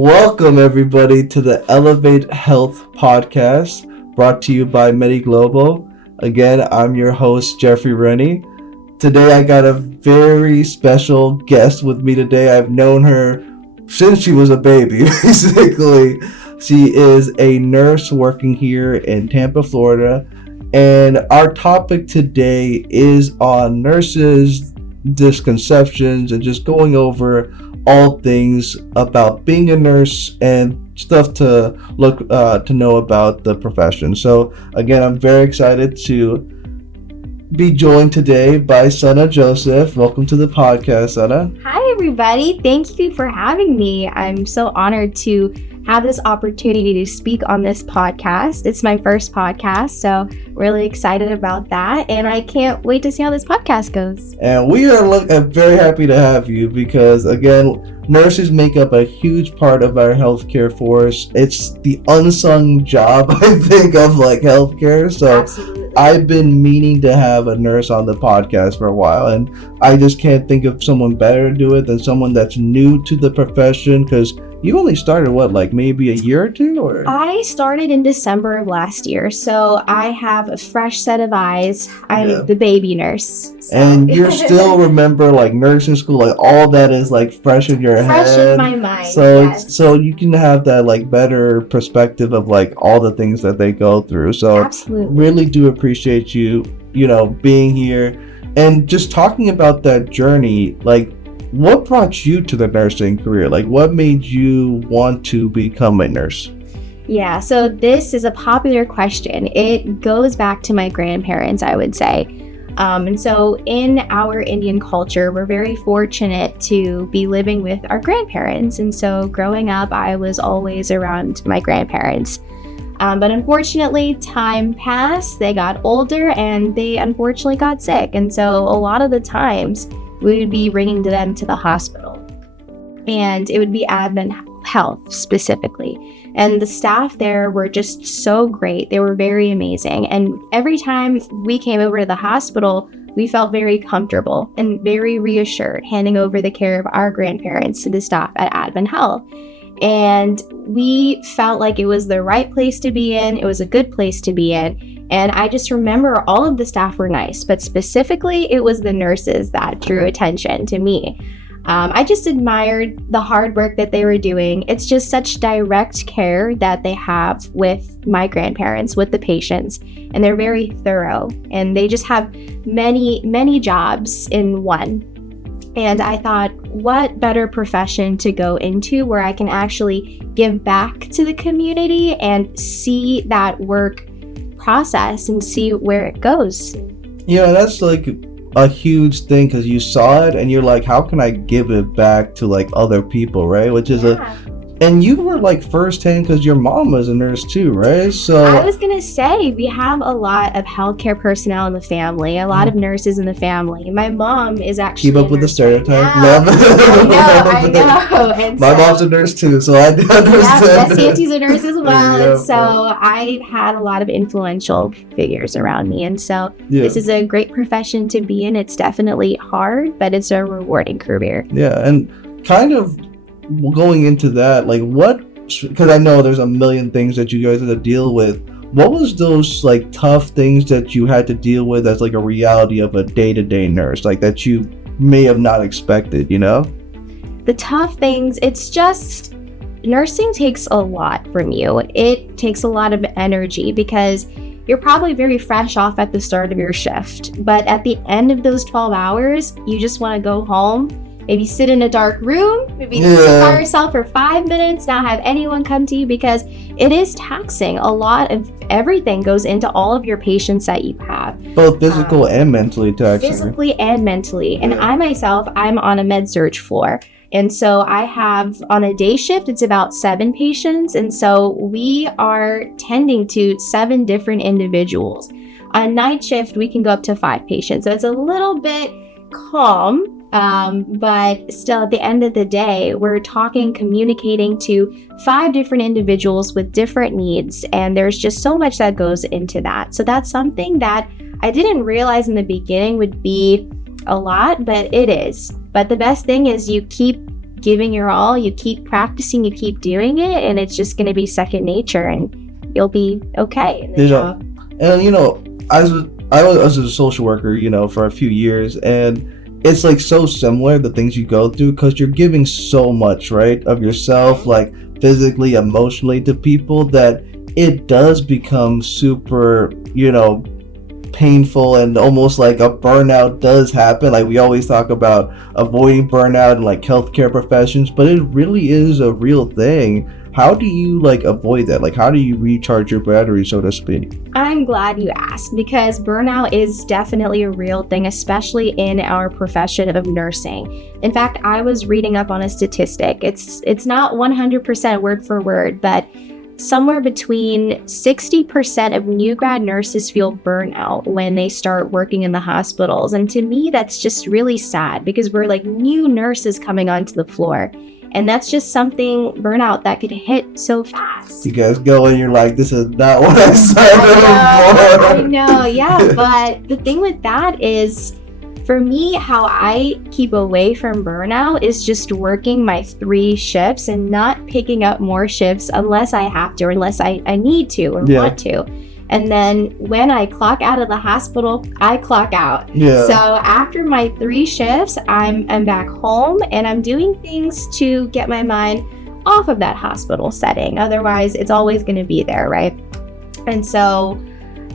Welcome everybody to the Elevate Health podcast brought to you by MediGlobal. Again, I'm your host, Jeffrey Rennie. Today I got a very special guest with me today. I've known her since she was a baby, basically. She is a nurse working here in Tampa, Florida. And our topic today is on nurses, misconceptions, and just going over all things about being a nurse and stuff to know about the profession. So again, I'm very excited to be joined today by Sana Joseph. Welcome to the podcast, Sana. Hi everybody, thank you for having me. I'm so honored to have this opportunity to speak on this podcast. It's my first podcast, so really excited about that, and I can't wait to see how this podcast goes. And we are very happy to have you because, again, nurses make up a huge part of our healthcare force. It's the unsung job, I think, of healthcare. So Absolutely. I've been meaning to have a nurse on the podcast for a while, and I just can't think of someone better to do it than someone that's new to the profession, because you only started, maybe a year or two? Or I started in December of last year, so I have a fresh set of eyes. I'm the baby nurse. So. And you still remember nursing school, all that is fresh in your head. Fresh in my mind, So yes. so you can have that better perspective of all the things that they go through. So Absolutely. Really do appreciate you being here and just talking about that journey. What brought you to the nursing career? What made you want to become a nurse? Yeah, so this is a popular question. It goes back to my grandparents, I would say. And so in our Indian culture, we're very fortunate to be living with our grandparents. And so growing up, I was always around my grandparents. But unfortunately, time passed, they got older, and they unfortunately got sick. And so a lot of the times, we would be bringing them to the hospital, and it would be Advent Health specifically. And the staff there were just so great. They were very amazing. And every time we came over to the hospital, we felt very comfortable and very reassured handing over the care of our grandparents to the staff at Advent Health. And we felt like it was the right place to be in. It was a good place to be in. And I just remember all of the staff were nice, but specifically it was the nurses that drew attention to me. I just admired the hard work that they were doing. It's just such direct care that they have with my grandparents, with the patients, and they're very thorough, and they just have many, many jobs in one. And I thought, what better profession to go into where I can actually give back to the community and see that work process and see where it goes. Yeah, that's a huge thing, because you saw it and you're like, how can I give it back to other people, right? Which is and you were firsthand, because your mom was a nurse too, right? So I was gonna say, we have a lot of healthcare personnel in the family, a lot of nurses in the family. My mom is actually keep up with the stereotype. I know. And my mom's a nurse too, so I understand. Yeah, Miss Auntie's a nurse as well. And so I had a lot of influential figures around me. And so this is a great profession to be in. It's definitely hard, but it's a rewarding career. Yeah, and kind of going into that, because I know there's a million things that you guys had to deal with. What was those tough things that you had to deal with as a reality of a day-to-day nurse, that you may have not expected, The tough things, it's just, nursing takes a lot from you. It takes a lot of energy because you're probably very fresh off at the start of your shift. But at the end of those 12 hours, you just want to go home, maybe sit in a dark room, maybe sit by yourself for 5 minutes, not have anyone come to you, because it is taxing. A lot of everything goes into all of your patients that you have. Both physical and mentally taxing. Physically and mentally. And I myself, I'm on a med-surg floor. And so I have, on a day shift, it's about 7 patients. And so we are tending to 7 different individuals. On a night shift, we can go up to 5 patients. So it's a little bit calm. But still, at the end of the day, we're communicating to 5 different individuals with different needs, and there's just so much that goes into that. So that's something that I didn't realize in the beginning would be a lot, but it is. But the best thing is you keep giving your all, you keep practicing, you keep doing it, and it's just going to be second nature, and you'll be okay in the job. And I was a social worker, for a few years, and it's like so similar, the things you go through, because you're giving so much, right, of yourself, like physically, emotionally, to people, that it does become super, painful, and almost like a burnout does happen. Like, we always talk about avoiding burnout in like healthcare professions, but it really is a real thing. How do you like avoid that? Like, how do you recharge your battery, so to speak? I'm glad you asked, because burnout is definitely a real thing, especially in our profession of nursing. In fact, I was reading up on a statistic. It's not 100% word for word, but somewhere between 60% of new grad nurses feel burnout when they start working in the hospitals. And to me, that's just really sad, because we're like new nurses coming onto the floor. And that's just something, burnout, that could hit so fast. You guys go and you're like, this is not what I signed up for. I know, yeah. But the thing with that is, for me, how I keep away from burnout is just working my 3 shifts and not picking up more shifts unless I have to, or unless I need to or want to. And then when I clock out of the hospital, I clock out. Yeah. So after my 3 shifts, I'm back home, and I'm doing things to get my mind off of that hospital setting. Otherwise, it's always going to be there, right? And so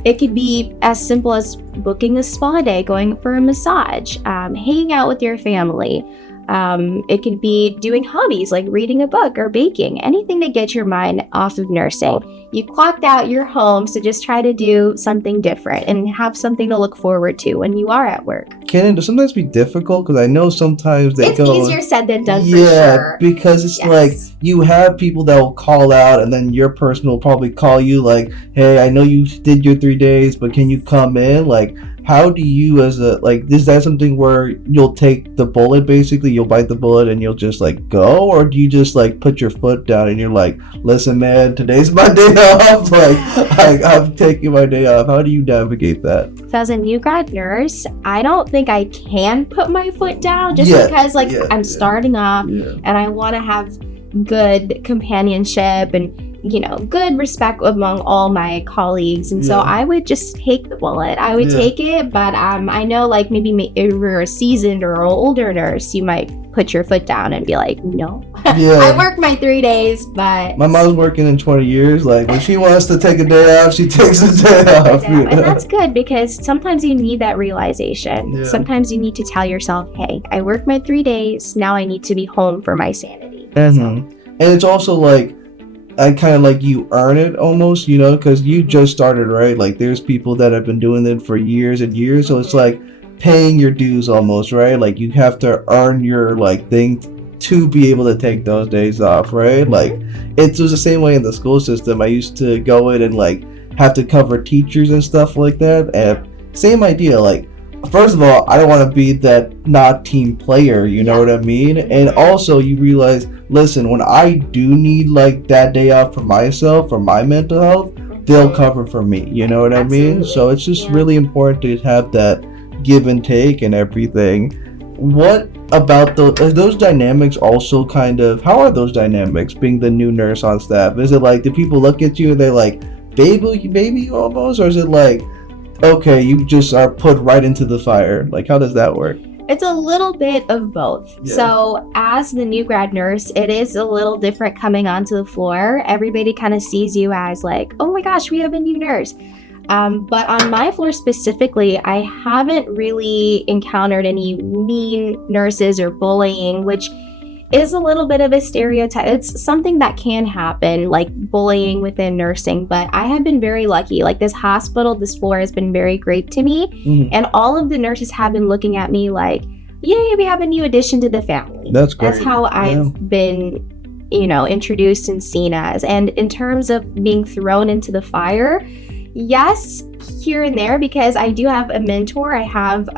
it could be as simple as booking a spa day, going for a massage, hanging out with your family. It could be doing hobbies like reading a book or baking, anything to get your mind off of nursing. You clocked out, you're home, so just try to do something different and have something to look forward to when you are at work. Can it sometimes be difficult? Because I know sometimes it's easier said than done, for sure. Yeah, because it's like you have people that will call out, and then your person will probably call you like, hey, I know you did your 3 days, but can you come in? Like, how do you, is that something where you'll take the bullet, basically, you'll bite the bullet and you'll just like go? Or do you just like put your foot down and you're like, listen, man, today's my day off, I'm taking my day off? How do you navigate that? So as a new grad nurse, I don't think I can put my foot down, just because I'm starting off and I want to have good companionship and good respect among all my colleagues. And so I would just take the bullet. I would take it, but I know, like, maybe if you're a seasoned or older nurse, you might put your foot down and be like, no. I work my 3 days, but my mom's working in 20 years. Like, when she wants to take a day off, she takes a day off. And that's good, because sometimes you need that realization. Sometimes you need to tell yourself, hey, I worked my 3 days, now I need to be home for my sanity. And it's also like, I kind of like, you earn it almost, because you just started, right? Like, there's people that have been doing it for years and years, so it's like paying your dues almost, right? Like, you have to earn your like thing to be able to take those days off, right? Like, it was the same way in the school system. I used to go in and like have to cover teachers and stuff like that, and same idea. Like, first of all, I don't want to be that not team player, you know what I mean? And also, you realize, listen, when I do need like that day off for myself, for my mental health, they'll cover for me, you know what I mean? So it's just really important to have that give and take and everything. What about those dynamics also kind of, how are those dynamics being the new nurse on staff? Is it like, do people look at you and they're like, baby almost? Or is it like, okay, you just are put right into the fire? Like, how does that work? It's a little bit of both. So as the new grad nurse, it is a little different coming onto the floor. Everybody kind of sees you as like, oh my gosh, we have a new nurse. But on my floor specifically, I haven't really encountered any mean nurses or bullying, which is a little bit of a stereotype. It's something that can happen, like bullying within nursing, but I have been very lucky. Like, this hospital, this floor has been very great to me, and all of the nurses have been looking at me like, yay, we have a new addition to the family. That's great. That's how I've been, introduced and seen as. And in terms of being thrown into the fire, yes, here and there, because I do have a mentor. I have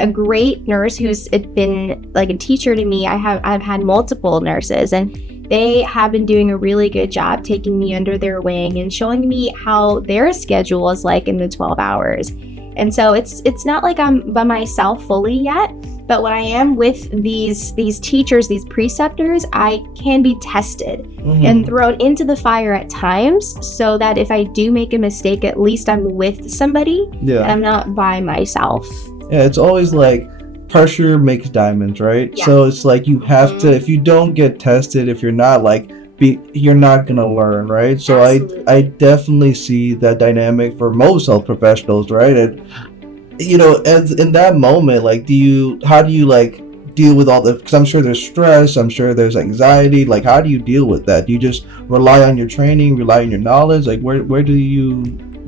a great nurse who's been like a teacher to me. I've had multiple nurses, and they have been doing a really good job taking me under their wing and showing me how their schedule is like in the 12 hours. And so it's not like I'm by myself fully yet, But when I am with these teachers, these preceptors, I can be tested and thrown into the fire at times, so that if I do make a mistake, at least I'm with somebody and I'm not by myself. Yeah, it's always like pressure makes diamonds, right? Yeah. So it's like you have to, if you don't get tested, if you're not like, you're not gonna learn, right? So I definitely see that dynamic for most health professionals, right? And as in that moment, like, how do you like deal with all the, because I'm sure there's stress, I'm sure there's anxiety, like how do you deal with that? Do you just rely on your training, rely on your knowledge? Like where do you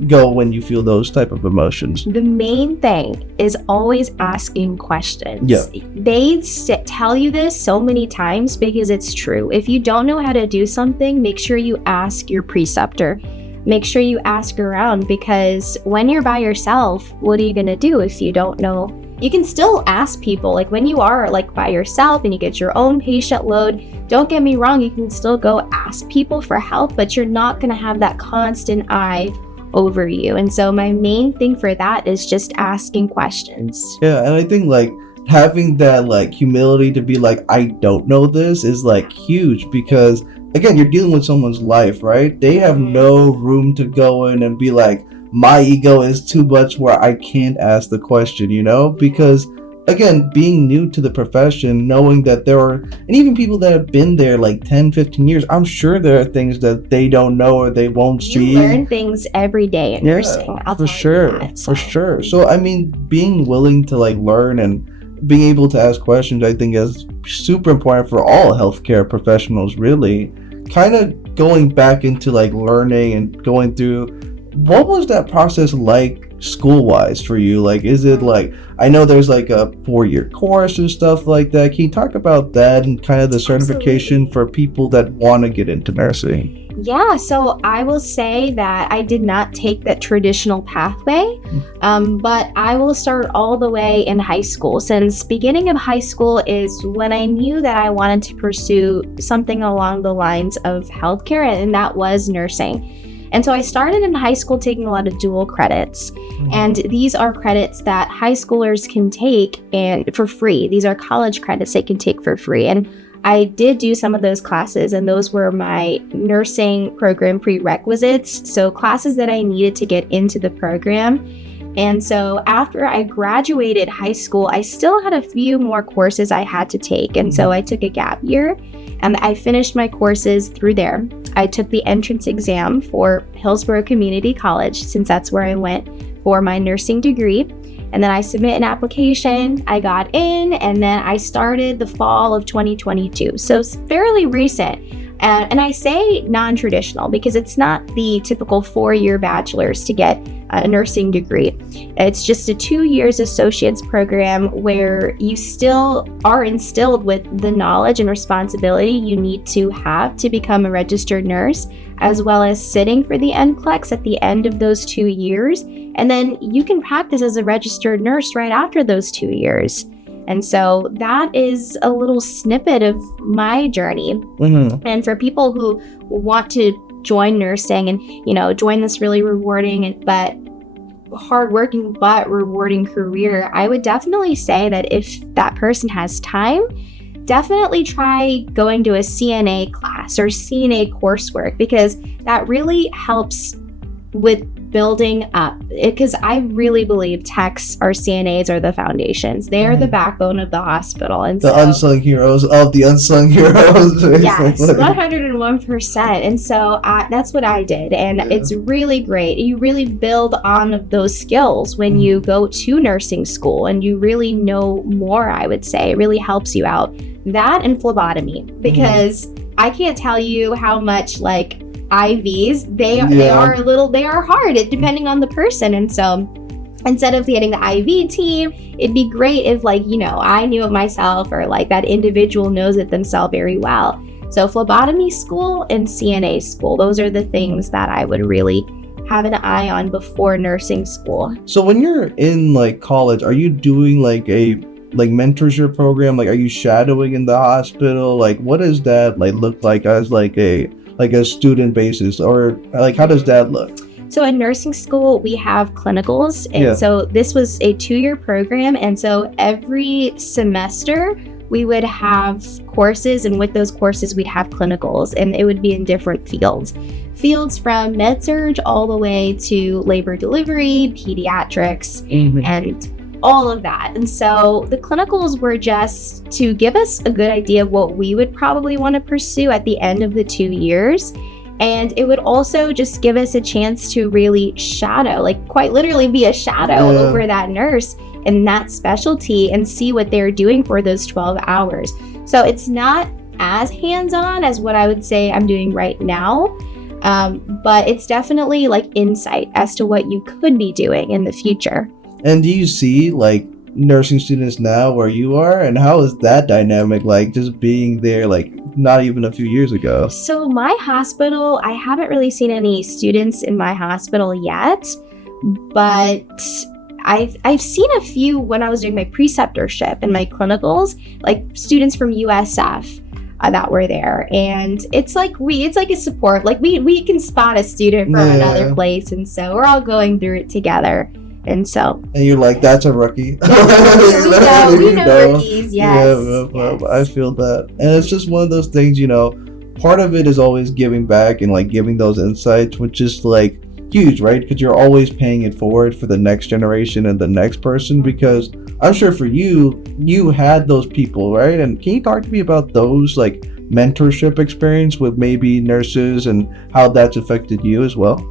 go when you feel those type of emotions? The main thing is always asking questions. Yeah. They tell you this so many times because it's true. If you don't know how to do something, make sure you ask your preceptor. Make sure you ask around, because when you're by yourself, what are you going to do if you don't know? You can still ask people, like when you are like by yourself and you get your own patient load, don't get me wrong, you can still go ask people for help, but you're not going to have that constant eye over you. And so my main thing for that is just asking questions. Yeah, and I think like having that like humility to be like, I don't know this, is like huge, because again, you're dealing with someone's life, right? They have no room to go in and be like, my ego is too much where I can't ask the question, because again, being new to the profession, knowing that there are, and even people that have been there like 10, 15 years, I'm sure there are things that they don't know or they won't see. You learn things every day in nursing. For sure. So, I mean, being willing to like learn and being able to ask questions, I think is super important for all healthcare professionals, really. Kind of going back into like learning and going through, what was that process like school-wise for you? Like, is it like, I know there's like a 4-year course and stuff like that. Can you talk about that and kind of the certification for people that want to get into nursing? Yeah, so I will say that I did not take that traditional pathway, but I will start all the way in high school, since beginning of high school is when I knew that I wanted to pursue something along the lines of healthcare, and that was nursing. And so I started in high school taking a lot of dual credits. And these are credits that high schoolers can take and for free. These are college credits they can take for free. And I did do some of those classes, and those were my nursing program prerequisites. So classes that I needed to get into the program. And so after I graduated high school, I still had a few more courses I had to take. And so I took a gap year and I finished my courses through there. I took the entrance exam for Hillsborough Community College, since that's where I went for my nursing degree. And then I submit an application, I got in, and then I started the fall of 2022. So it's fairly recent. And I say non-traditional because it's not the typical 4-year bachelor's to get a nursing degree. It's just a 2 years associate's program where you still are instilled with the knowledge and responsibility you need to have to become a registered nurse, as well as sitting for the NCLEX at the end of those 2 years. And then you can practice as a registered nurse right after those 2 years. And so that is a little snippet of my journey. And for people who want to join nursing and, join this really rewarding but hardworking but rewarding career, I would definitely say that if that person has time, definitely try going to a CNA class or CNA coursework, because that really helps with building up, because I really believe techs or CNAs are the foundations. They are the backbone of the hospital, and the unsung heroes of the unsung heroes. Yes, 101%. And so that's what I did, and it's really great. You really build on those skills when you go to nursing school, and you really know more. I would say it really helps you out. That and phlebotomy, because I can't tell you how much like IVs, they are hard depending on the person. And so instead of getting the IV team, it'd be great if I knew it myself, or like that individual knows it themselves very well. So phlebotomy school and CNA school, those are the things that I would really have an eye on before nursing school. So when you're in like college, are you doing like a mentorship program? Like, are you shadowing in the hospital? Like, what does that like look like as like a student basis, or like how does that look? So in nursing school, we have clinicals. And Yeah. so this was a 2-year program. And so every semester, we would have courses. And with those courses, we'd have clinicals. And it would be in different fields. Fields from med-surg all the way to labor delivery, pediatrics, and all of that. And so the clinicals were just to give us a good idea of what we would probably want to pursue at the end of the 2 years. And it would also just give us a chance to really shadow, like quite literally be a shadow over that nurse in that specialty and see what they're doing for those 12 hours. So it's not as hands-on as what I would say I'm doing right now. But it's definitely like insight as to what you could be doing in the future. And do you see like nursing students now where you are, and how is that dynamic like just being there like not even a few years ago? So my hospital, I haven't really seen any students in my hospital yet, but I've seen a few when I was doing my preceptorship and my clinicals, like students from USF that were there, and it's like a support, like we can spot a student from another place, and so we're all going through it together. And you're like, that's a rookie. we know rookies, yes. Yes. I feel that. And it's just one of those things, part of it is always giving back and like giving those insights, which is like huge, right? Because you're always paying it forward for the next generation and the next person, because I'm sure for you had those people, right? And can you talk to me about those like mentorship experience with maybe nurses and how that's affected you as well?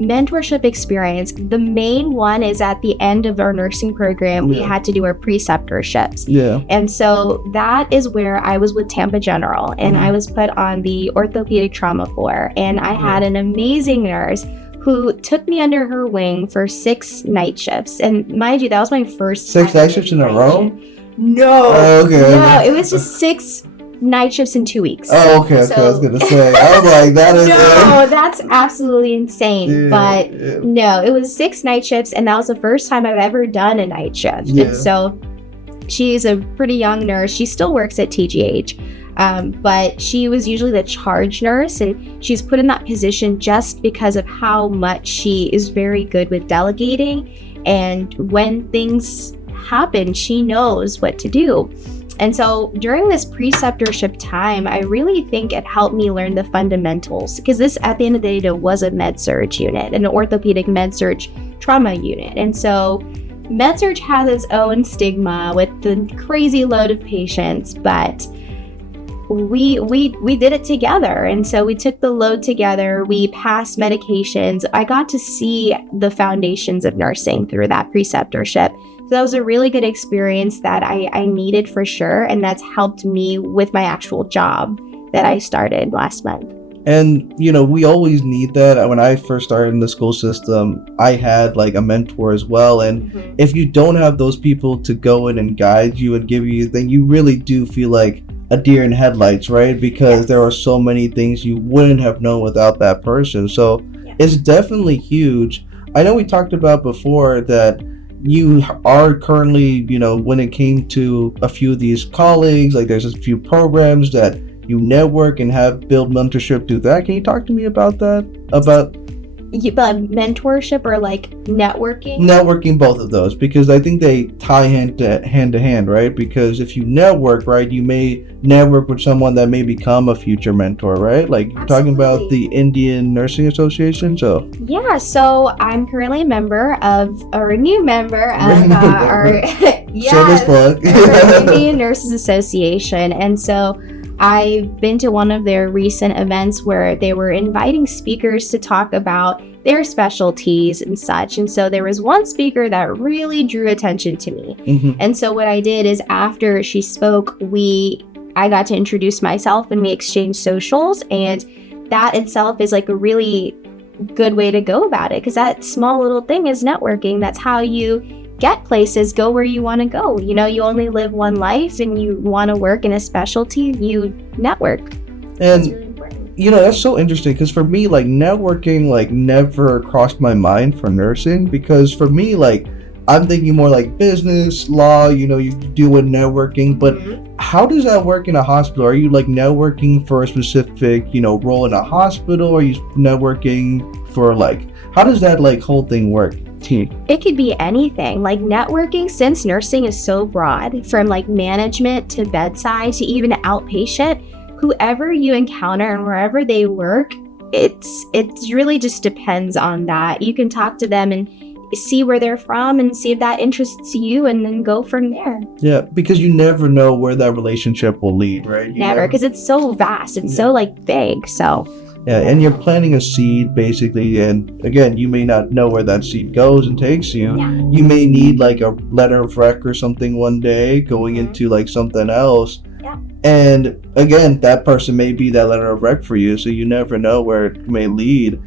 Mentorship experience, the main one is at the end of our nursing program, we had to do our preceptorships. And so that is where I was with Tampa General, and I was put on the orthopedic trauma floor, and I had an amazing nurse who took me under her wing for 6 night shifts. And mind you, that was my first 6 night shifts in a row? No. Oh, okay. No, it was just 6 night shifts in 2 weeks. Oh, okay. So, I was gonna say, I was like, that is no, that's absolutely insane. But no, it was 6 night shifts, and that was the first time I've ever done a night shift. And so she's a pretty young nurse. She still works at TGH, but she was usually the charge nurse, and she's put in that position just because of how much she is very good with delegating, and when things happen, she knows what to do. And so during this preceptorship time, I really think it helped me learn the fundamentals, because this, at the end of the day, was a med-surg unit, an orthopedic med-surg trauma unit. And so med-surg has its own stigma with the crazy load of patients, but we did it together. And so we took the load together. We passed medications. I got to see the foundations of nursing through that preceptorship. So that was a really good experience that I needed for sure. And that's helped me with my actual job that I started last month. And, we always need that. When I first started in the school system, I had like a mentor as well. And if you don't have those people to go in and guide you and give you, then you really do feel like a deer in headlights, right? Because there are so many things you wouldn't have known without that person. So it's definitely huge. I know we talked about before that you are currently, when it came to a few of these colleagues, like there's a few programs that you network and have build mentorship through that. Can you talk to me about that? About mentorship or like networking? Networking, both of those, because I think they tie hand to hand, right? Because if you network, right, you may network with someone that may become a future mentor, right? Like you're talking about the Indian Nursing Association. So I'm currently a new member of our Indian Nurses Association, and so I've been to one of their recent events where they were inviting speakers to talk about their specialties and such. And so there was one speaker that really drew attention to me. And so what I did is after she spoke, I got to introduce myself and we exchanged socials. And that itself is like a really good way to go about it, because that small little thing is networking. That's how you get places, go where you want to go. You only live one life, and you want to work in a specialty, you network. And that's really important. That's so interesting, because for me, like networking like never crossed my mind for nursing, because for me, like I'm thinking more like business, law, you doing networking, but how does that work in a hospital? Are you like networking for a specific, role in a hospital? Are you networking for like How does that like whole thing work? Team. It could be anything. Like networking, since nursing is so broad, from like management to bedside to even outpatient, whoever you encounter and wherever they work, it really just depends on that. You can talk to them and see where they're from and see if that interests you, and then go from there. Yeah, because you never know where that relationship will lead, right? Never, because it's so vast. It's so like vague. So yeah, and you're planting a seed basically, and again, you may not know where that seed goes and takes you. Yeah. You may need like a letter of rec or something one day going into like something else. Yeah. And again, that person may be that letter of rec for you, so you never know where it may lead.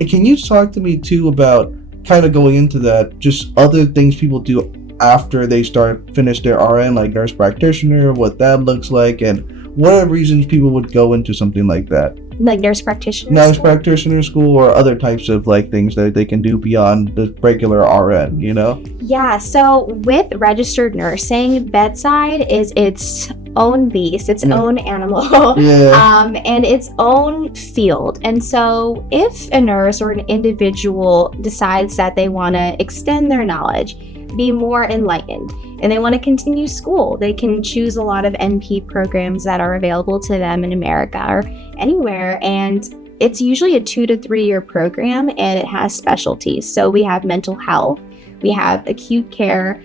Can you talk to me too about kind of going into that, just other things people do after they finish their RN, like nurse practitioner, what that looks like, and what are reasons people would go into something like that? Like nurse practitioner practitioner school, or other types of like things that they can do beyond the regular RN, you know? Yeah, so with registered nursing, bedside is its own beast, its own animal, and its own field. And so if a nurse or an individual decides that they want to extend their knowledge, be more enlightened, and they want to continue school, they can choose a lot of NP programs that are available to them in America or anywhere. And it's usually a 2 to 3 year program, and it has specialties. So we have mental health, we have acute care.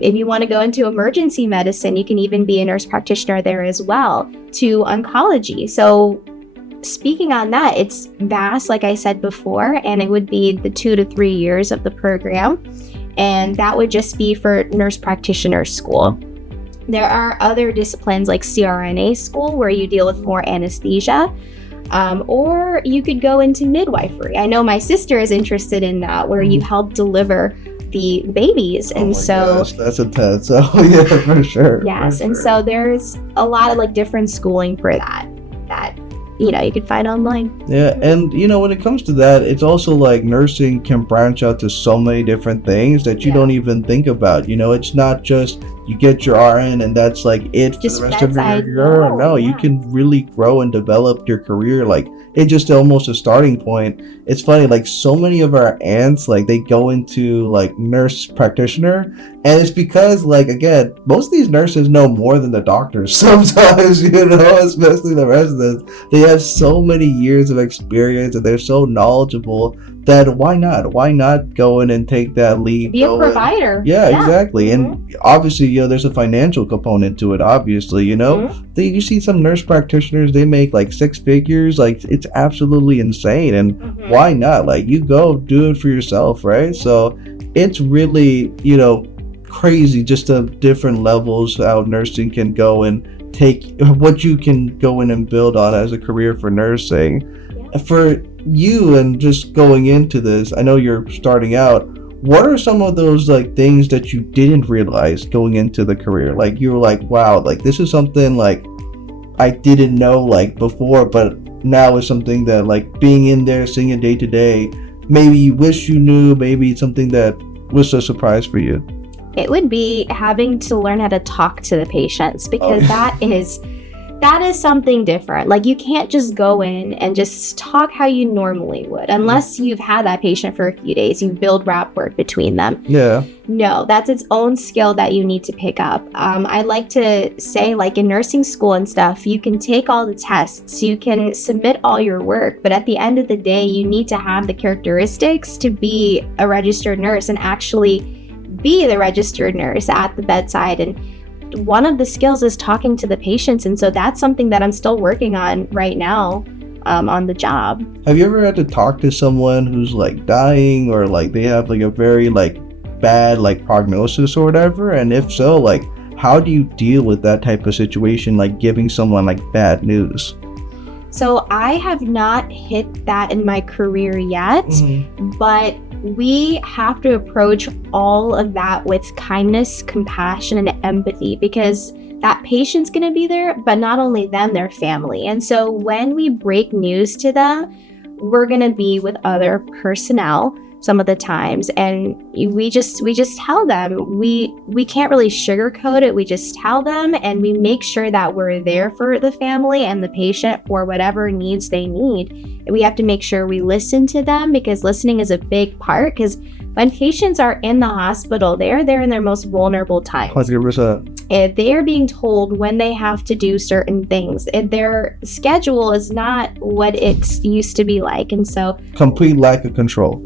If you want to go into emergency medicine, you can even be a nurse practitioner there as well, to oncology. So speaking on that, it's vast, like I said before, and it would be the 2 to 3 years of the program. And that would just be for nurse practitioner school. There are other disciplines like CRNA school, where you deal with more anesthesia, or you could go into midwifery. I know my sister is interested in that, where you help deliver the babies. And gosh, that's intense. Oh yeah, for sure. Yes, for and sure. so there's a lot of like different schooling for that you could find online. Yeah, and when it comes to that, it's also like nursing can branch out to so many different things that you don't even think about. It's not just you get your RN and that's like it Just for the rest of bedside. your career. No, you can really grow and develop your career. Like it's just almost a starting point. It's funny, like so many of our aunts, like they go into like nurse practitioner, and it's because like again, most of these nurses know more than the doctors sometimes, especially the residents. They have so many years of experience and they're so knowledgeable that why not go in and take that lead, be a provider. Yeah, exactly. And obviously there's a financial component to it, obviously. You see some nurse practitioners, they make like 6 figures, like it's absolutely insane. And why not? Like you go do it for yourself, right? So it's really crazy just the different levels how nursing can go and take what you can go in and build on as a career for nursing. For you, and just going into this, I know you're starting out, what are some of those like things that you didn't realize going into the career? Like you were like, wow, like this is something like I didn't know like before, but now is something that like being in there, seeing it day to day, maybe you wish you knew, maybe something that was a surprise for you. It would be having to learn how to talk to the patients, because that is something different. Like you can't just go in and just talk how you normally would, unless you've had that patient for a few days. You build rapport between them. Yeah. No, that's its own skill that you need to pick up. I like to say, like in nursing school and stuff, you can take all the tests, you can submit all your work, but at the end of the day, you need to have the characteristics to be a registered nurse and actually be the registered nurse at the bedside. And one of the skills is talking to the patients, and so that's something that I'm still working on right now on the job. Have you ever had to talk to someone who's like dying, or like they have like a very like bad like prognosis or whatever? And if so, like how do you deal with that type of situation, like giving someone like bad news? So I have not hit that in my career yet, but we have to approach all of that with kindness, compassion, and empathy, because that patient's going to be there, but not only them, their family. And so when we break news to them, we're going to be with other personnel some of the times, and we just tell them. We can't really sugarcoat it. We just tell them, and we make sure that we're there for the family and the patient for whatever needs they need. And we have to make sure we listen to them, because listening is a big part, because when patients are in the hospital, they're there in their most vulnerable time. 100%. And they are being told when they have to do certain things. And their schedule is not what it used to be like. And so complete lack of control.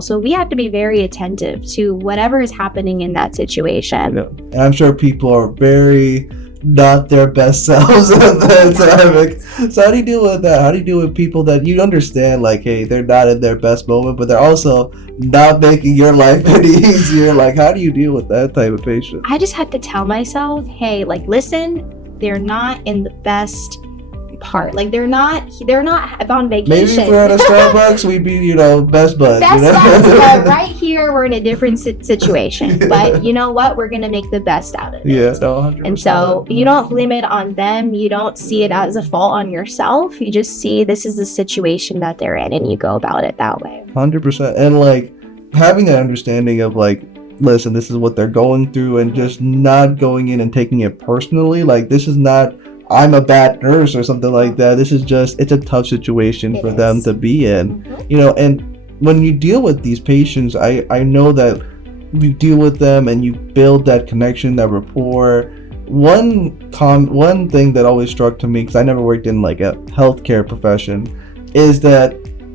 So we have to be very attentive to whatever is happening in that situation. Yeah. And I'm sure people are very not their best selves at that time. So how do you deal with that? How do you deal with people that you understand, like, hey, they're not in their best moment, but they're also not making your life any easier? Like, how do you deal with that type of patient? I just have to tell myself, hey, like, listen, they're not in the best part. Like, they're not on vacation. Maybe if we're at a Starbucks, we'd be, best buds. Buds, but right here, we're in a different situation. But you know what? We're going to make the best out of it. Yeah, no, 100%. And so you don't blame it on them. You don't see it as a fault on yourself. You just see this is the situation that they're in, and you go about it that way. 100%. And, like, having an understanding of, like, listen, this is what they're going through, and just not going in and taking it personally. Like, this is not, I'm a bad nurse or something like that. This is just, it's a tough situation for them to be in. Mm-hmm. And when you deal with these patients, I know that you deal with them and you build that connection, that rapport. One thing that always struck to me, because I never worked in like a healthcare profession, is that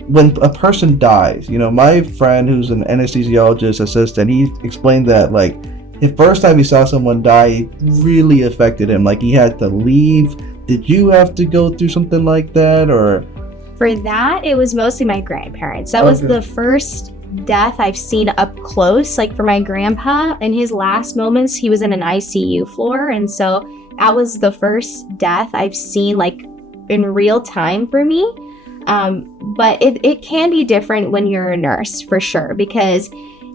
when a person dies, my friend who's an anesthesiologist assistant, he explained that, like, the first time he saw someone die, it really affected him. Like, he had to leave. Did you have to go through something like that, or? For that, it was mostly my grandparents. That was the first death I've seen up close. Like, for my grandpa, in his last moments, he was in an ICU floor. And so that was the first death I've seen, like, in real time for me. But it can be different when you're a nurse, for sure, because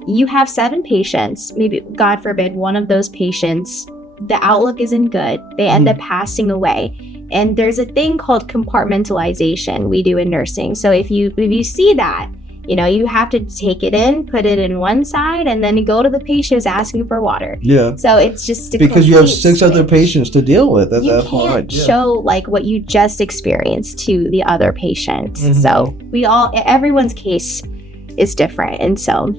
you have 7 patients, maybe, God forbid, one of those patients, the outlook isn't good. They end up passing away. And there's a thing called compartmentalization we do in nursing. So if you see that, you have to take it in, put it in one side, and then you go to the patients asking for water. Yeah. So it's just because you have 6 other patients to deal with at that point. You can't show like what you just experienced to the other patient. Mm-hmm. So everyone's case is different, and so.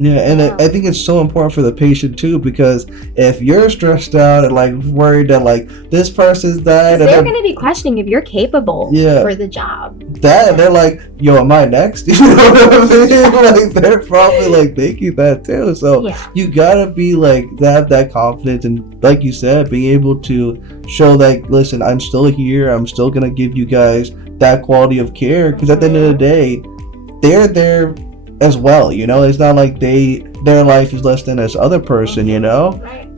Yeah, and I think it's so important for the patient too, because if you're stressed out and like worried that like this person's died, they're going to be questioning if you're capable for the job. They're like, yo, am I next? You know what I mean? Like, they're probably like thinking that too. So you gotta be like, have that confidence, and like you said, being able to show that, listen, I'm still here. I'm still gonna give you guys that quality of care, because at the end of the day, they're there as well, it's not like their life is less than this other person,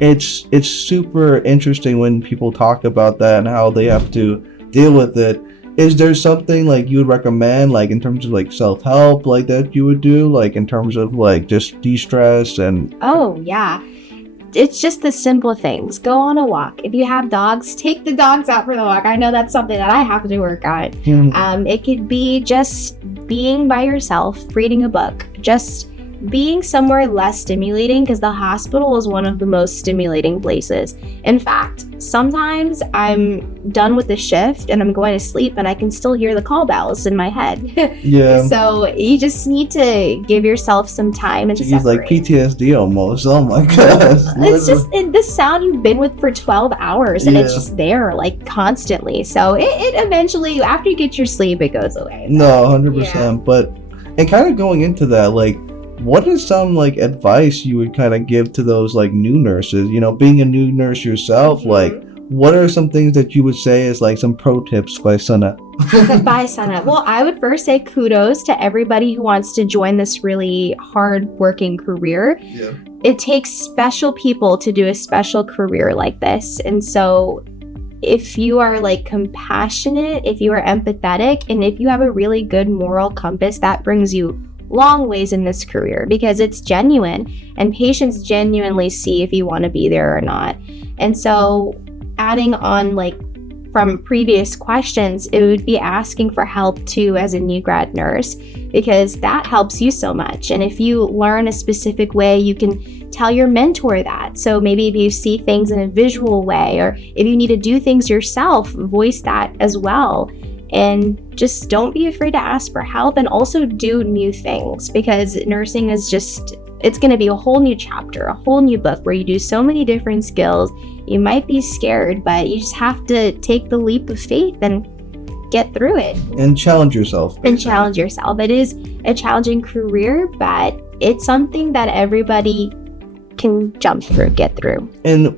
It's super interesting when people talk about that and how they have to deal with it. Is there something like you would recommend, like in terms of like self-help, like that you would do, like in terms of like just de-stress and? Oh yeah, it's just the simple things. Go on a walk. If you have dogs, take the dogs out for the walk. I know that's something that I have to work on. It could be just being by yourself, reading a book, just being somewhere less stimulating, because the hospital is one of the most stimulating places. In fact, sometimes I'm done with the shift and I'm going to sleep and I can still hear the call bells in my head. Yeah. So you just need to give yourself some time and separate. It's like PTSD almost. Oh my gosh. It's just the sound you've been with for 12 hours and it's just there like constantly. So it eventually, after you get your sleep, it goes away. No, 100%. But, and kind of going into that, like, what is some like advice you would kind of give to those like new nurses, being a new nurse yourself, like what are some things that you would say is like some pro tips by Sana? By Sana. Well, I would first say kudos to everybody who wants to join this really hard working career. Yeah. It takes special people to do a special career like this. And so if you are like compassionate, if you are empathetic, and if you have a really good moral compass, that brings you long ways in this career, because it's genuine and patients genuinely see if you want to be there or not. And so adding on like from previous questions, it would be asking for help too as a new grad nurse, because that helps you so much. And if you learn a specific way, you can tell your mentor that. So maybe if you see things in a visual way, or if you need to do things yourself, voice that as well. And just don't be afraid to ask for help, and also do new things, because nursing is just, it's going to be a whole new chapter, a whole new book where you do so many different skills. You might be scared, but you just have to take the leap of faith and get through it. And challenge yourself. And challenge yourself. It is a challenging career, but it's something that everybody can jump through, get through. And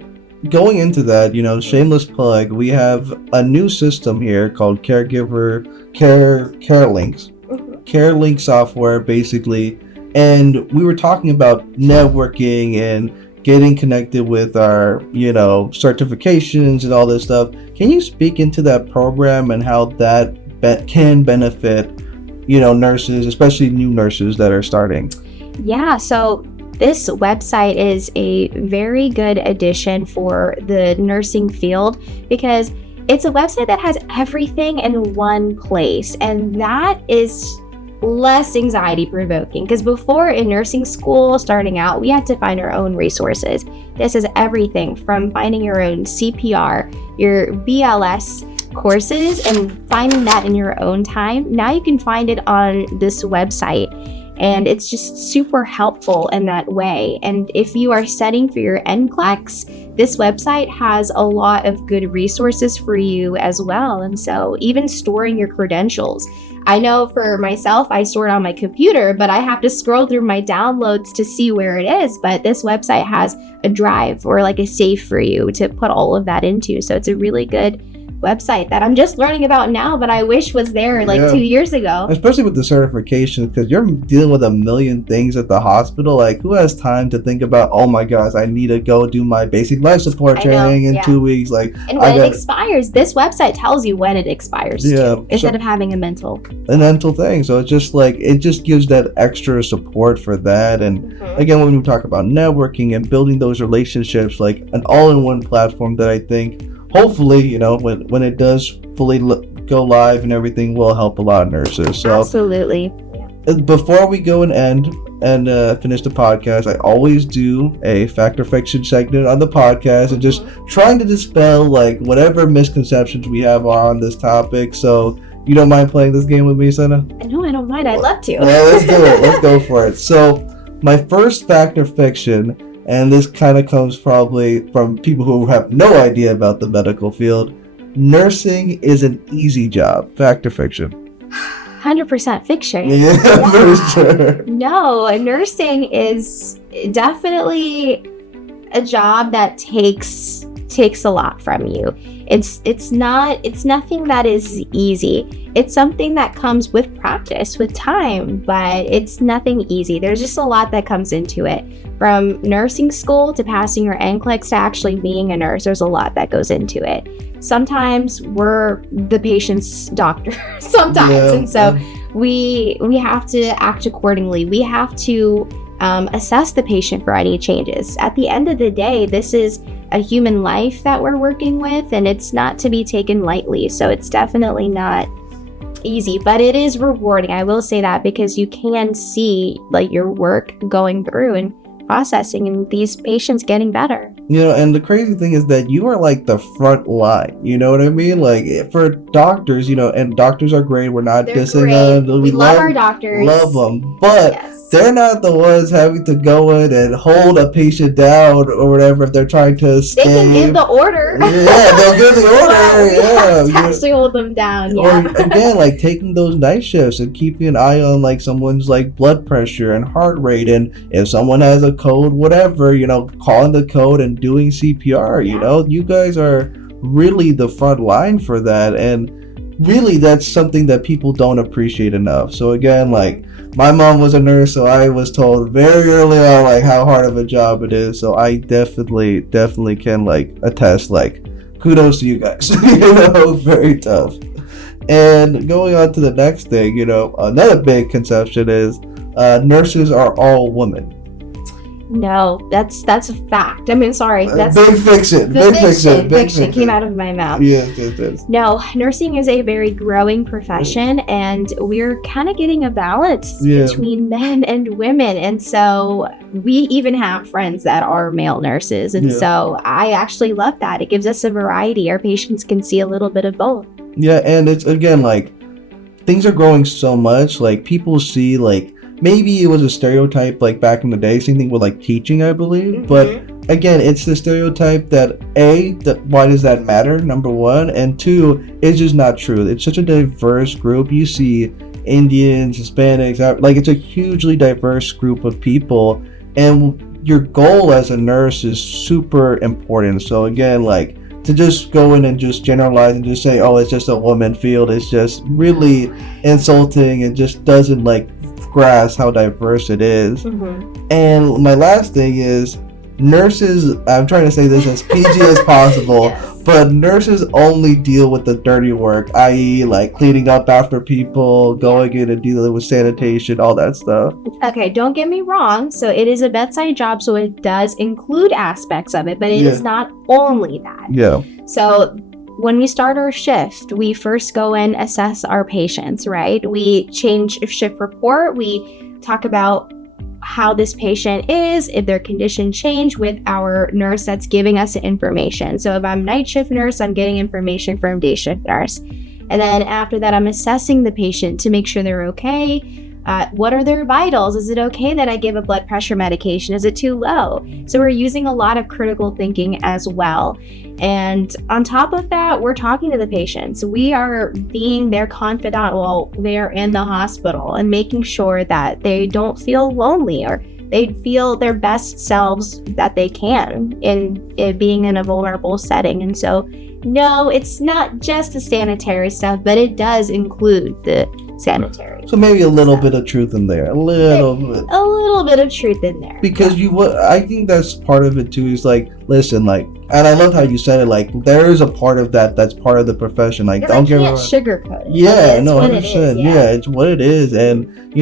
going into that, shameless plug, we have a new system here called CareLink. CareLink software, basically. And we were talking about networking and getting connected with our, certifications and all this stuff. Can you speak into that program and how that can benefit, nurses, especially new nurses that are starting? Yeah, so this website is a very good addition for the nursing field, because it's a website that has everything in one place, and that is less anxiety provoking, because before, in nursing school starting out, we had to find our own resources. This is everything from finding your own CPR, your BLS courses, and finding that in your own time. Now you can find it on this website, and it's just super helpful in that way. And if you are studying for your NCLEX, this website has a lot of good resources for you as well. And so even storing your credentials, I know for myself, I store it on my computer, but I have to scroll through my downloads to see where it is. But this website has a drive or like a safe for you to put all of that into. So it's a really good website that I'm just learning about now, but I wish was there 2 years ago. Especially with the certification, because you're dealing with a million things at the hospital. Like, who has time to think about, oh my gosh, I need to go do my basic life support training in 2 weeks? And when it expires, this website tells you when it expires too, instead of having a mental thing. So it's just it just gives that extra support for that. And again, when we talk about networking and building those relationships, like an all-in-one platform that I think hopefully, when it does fully go live and everything, will help a lot of nurses. So absolutely. Before we go and end and finish the podcast, I always do a fact or fiction segment on the podcast, and just trying to dispel whatever misconceptions we have on this topic. So you don't mind playing this game with me, Senna? No, I don't mind. I'd love to. Well, let's do it. Let's go for it. So my first fact or fiction, and this kind of comes probably from people who have no idea about the medical field: nursing is an easy job. Fact or fiction? 100% fiction. Yeah, for sure. No, nursing is definitely a job that takes a lot from you. It's nothing that is easy. It's something that comes with practice, with time, but it's nothing easy. There's just a lot that comes into it. From nursing school to passing your NCLEX to actually being a nurse, there's a lot that goes into it. Sometimes we're the patient's doctor, and so we have to act accordingly. We have to assess the patient for any changes. At the end of the day, this is a human life that we're working with, and it's not to be taken lightly. So it's definitely not easy, but it is rewarding. I will say that, because you can see your work going through and processing and these patients getting better. And the crazy thing is that you are the front line, you know what I mean? For doctors, and doctors are great. We're not dissing them. We love our doctors. Love them. But they're not the ones having to go in and hold a patient down or whatever if they're trying to escape. They can give the order. Yeah, they'll give the order. We actually hold them down. Or again, taking those night shifts and keeping an eye on someone's blood pressure and heart rate, and if someone has a code, whatever, calling the code and doing CPR. You guys are really the front line for that, and really that's something that people don't appreciate enough. So again, my mom was a nurse, so I was told very early on how hard of a job it is. So I definitely can attest, kudos to you guys. Very tough. And going on to the next thing, another big conception is nurses are all women. No, that's a fact. I mean, sorry, that's big fiction. Big fiction. Big fiction came out of my mouth. Yes. No, nursing is a very growing profession, and we're kind of getting a balance between men and women. And so we even have friends that are male nurses. And so I actually love that. It gives us a variety. Our patients can see a little bit of both. Yeah, and it's, again, like, things are growing so much. Like, people see, like, maybe it was a stereotype, like, back in the day, same thing with, like, teaching, I believe. But again, it's the stereotype that why does that matter, number one, and two, it's just not true. It's such a diverse group. You see Indians, Hispanics, like, it's a hugely diverse group of people, and your goal as a nurse is super important. So again, like, to just go in and just generalize and just say, oh, it's just a woman field, it's just really insulting and just doesn't, like, grasp how diverse it is. And my last thing is, nurses, I'm trying to say this as PG as possible, but nurses only deal with the dirty work, i.e. like cleaning up after people, going in and dealing with sanitation, all that stuff. Okay, don't get me wrong. So it is a bedside job, so it does include aspects of it, but it is not only that. So when we start our shift, we first go and assess our patients, right? We change a shift report. We talk about how this patient is, if their condition changed, with our nurse that's giving us the information. So if I'm night shift nurse, I'm getting information from day shift nurse. And then after that, I'm assessing the patient to make sure they're okay. What are their vitals? Is it okay that I give a blood pressure medication? Is it too low? So we're using a lot of critical thinking as well. And on top of that, we're talking to the patients. We are being their confidant while they're in the hospital and making sure that they don't feel lonely, or they feel their best selves that they can in being in a vulnerable setting. And so, no, it's not just the sanitary stuff, but it does include the sanitary. So maybe a little bit of truth in there. A little bit of truth in there. Because I think that's part of it too, is like, listen, like, and I love how you said it, like, there is a part of that's part of the profession. Like, don't get me wrong. Sugarcoat it. Yeah, no, 100%. Yeah, it's what it is. And,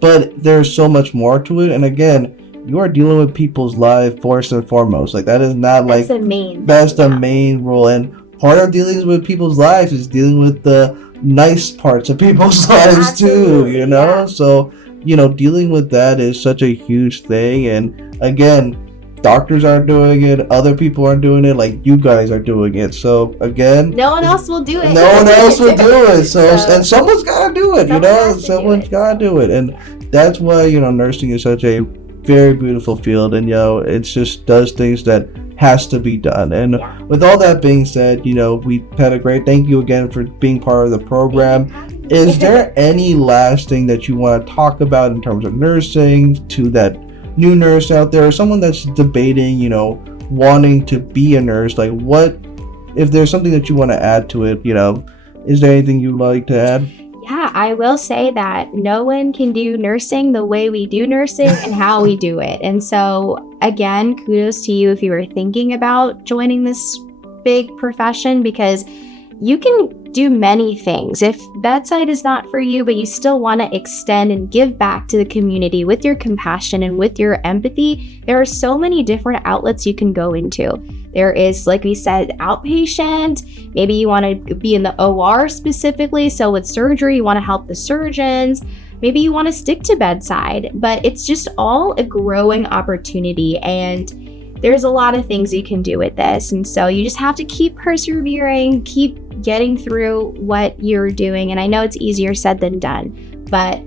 but there's so much more to it. And again, you are dealing with people's lives first and foremost. Like, that is not like, that's the main role. And part of dealing with people's lives is dealing with the nice parts of people's lives too, So, dealing with that is such a huge thing. And again, doctors aren't doing it, other people aren't doing it, like you guys are doing it. So again, no one else will do it. No one else will do it. So and someone's gotta do it, someone's gotta do it. And that's why, nursing is such a very beautiful field, and it just does things that has to be done. And with all that being said, we had a great thank you again for being part of the program. Is there any last thing that you want to talk about in terms of nursing to that new nurse out there, or someone that's debating, wanting to be a nurse? Like, what if there's something that you want to add to it? Is there anything you'd like to add? Yeah, I will say that no one can do nursing the way we do nursing and how we do it. And so, again, kudos to you if you were thinking about joining this big profession, because you can do many things. If bedside is not for you, but you still want to extend and give back to the community with your compassion and with your empathy, there are so many different outlets you can go into. There is, like we said, outpatient. Maybe you want to be in the OR specifically. So with surgery, you want to help the surgeons. Maybe you want to stick to bedside, but it's just all a growing opportunity. And there's a lot of things you can do with this. And so you just have to keep persevering, keep getting through what you're doing. And I know it's easier said than done, but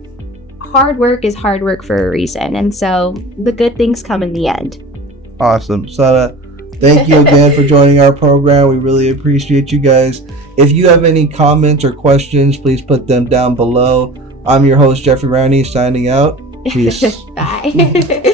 hard work is hard work for a reason. And so the good things come in the end. Awesome. Sana, thank you again for joining our program. We really appreciate you guys. If you have any comments or questions, please put them down below. I'm your host, Jeffrey Rowney, signing out. Peace. Bye.